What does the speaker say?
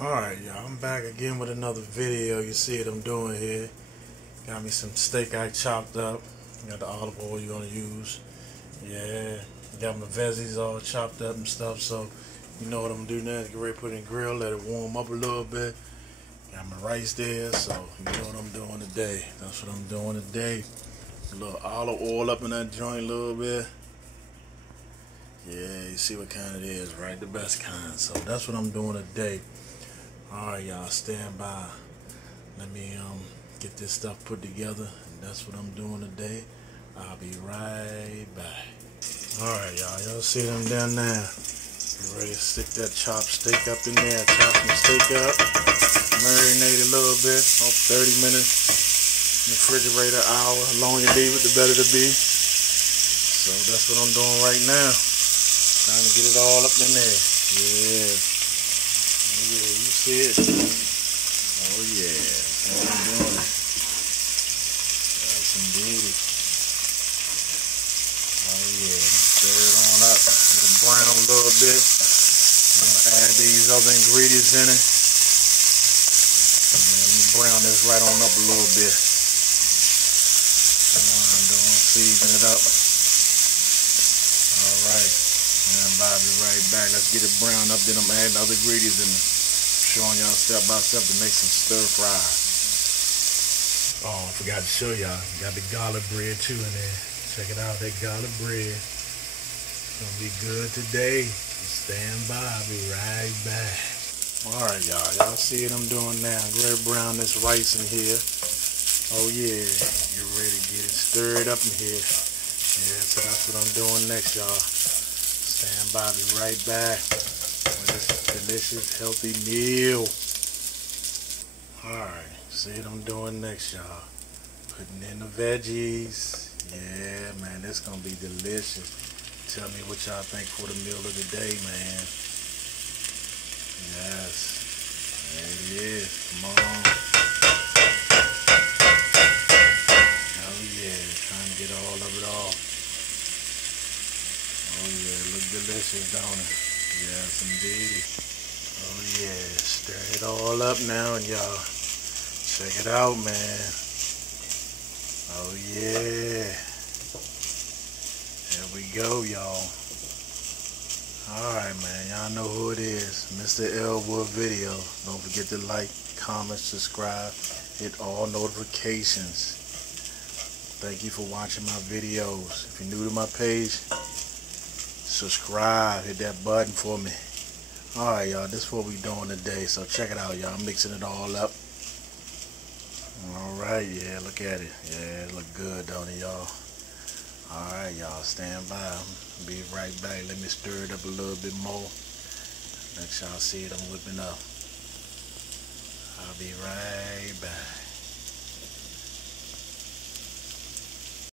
Alright, y'all, I'm back again with another video. You see what I'm doing here. Got me some steak I chopped up. Got the olive oil you're gonna use. Yeah, got my veggies all chopped up and stuff. So you know what I'm gonna do now. Get ready to put it in the grill, let it warm up a little bit. Got my rice there, so you know what I'm doing today. That's what I'm doing today. A little olive oil up in that joint a little bit. Yeah, you see what kind it is, right? The best kind. So that's what I'm doing today. Alright, y'all, stand by. Let me get this stuff put together. And that's what I'm doing today. I'll be right back. Alright, y'all see them down there. Get ready to stick that chopped steak up in there. Chop the steak up. Marinate a little bit. About 30 minutes. In the refrigerator, an hour. The longer you leave it, the better to be. So that's what I'm doing right now. Trying to get it all up in there. Yeah. Yeah, you see it. Oh yeah, that's what I'm doing. That's indeed. Oh yeah, stir it on up. Let it brown a little bit. I'm gonna add these other ingredients in it. And then let me brown this right on up a little bit. That's what I'm doing. Season it up. Alright. And I'll be right back. Let's get it brown up, then I'm adding other ingredients in it. Showing y'all step by step to make some stir fry. Oh, I forgot to show y'all. Got the garlic bread too in there. Check it out, that garlic bread. It's gonna be good today. So stand by, I'll be right back. Alright, y'all see what I'm doing now. Go ahead and brown this rice in here. Oh yeah, get ready to get it stirred up in here. Yeah, so that's what I'm doing next, y'all. Stand by, I'll be right back. This delicious, healthy meal. Alright, see what I'm doing next, y'all. Putting in the veggies. Yeah, man, this gonna be delicious. Tell me what y'all think for the meal of the day, man. Yes. There it is. Come on. Oh yeah, trying to get all of it off. Oh yeah, look delicious, don't it? Yes, indeed. Oh yeah, stir it all up now, and y'all check it out, man. Oh yeah. There we go, y'all. Alright, man, y'all know who it is. Mr. Elwood Video. Don't forget to like, comment, subscribe, hit all notifications. Thank you for watching my videos. If you're new to my page, subscribe, hit that button for me. Alright, y'all, this is what we doing today, so check it out, y'all. I'm mixing it all up. Alright, yeah, look at it. Yeah, it look good, don't it, y'all? Alright, y'all, stand by. I'll be right back. Let me stir it up a little bit more. Let y'all see it, I'm whipping up. I'll be right back.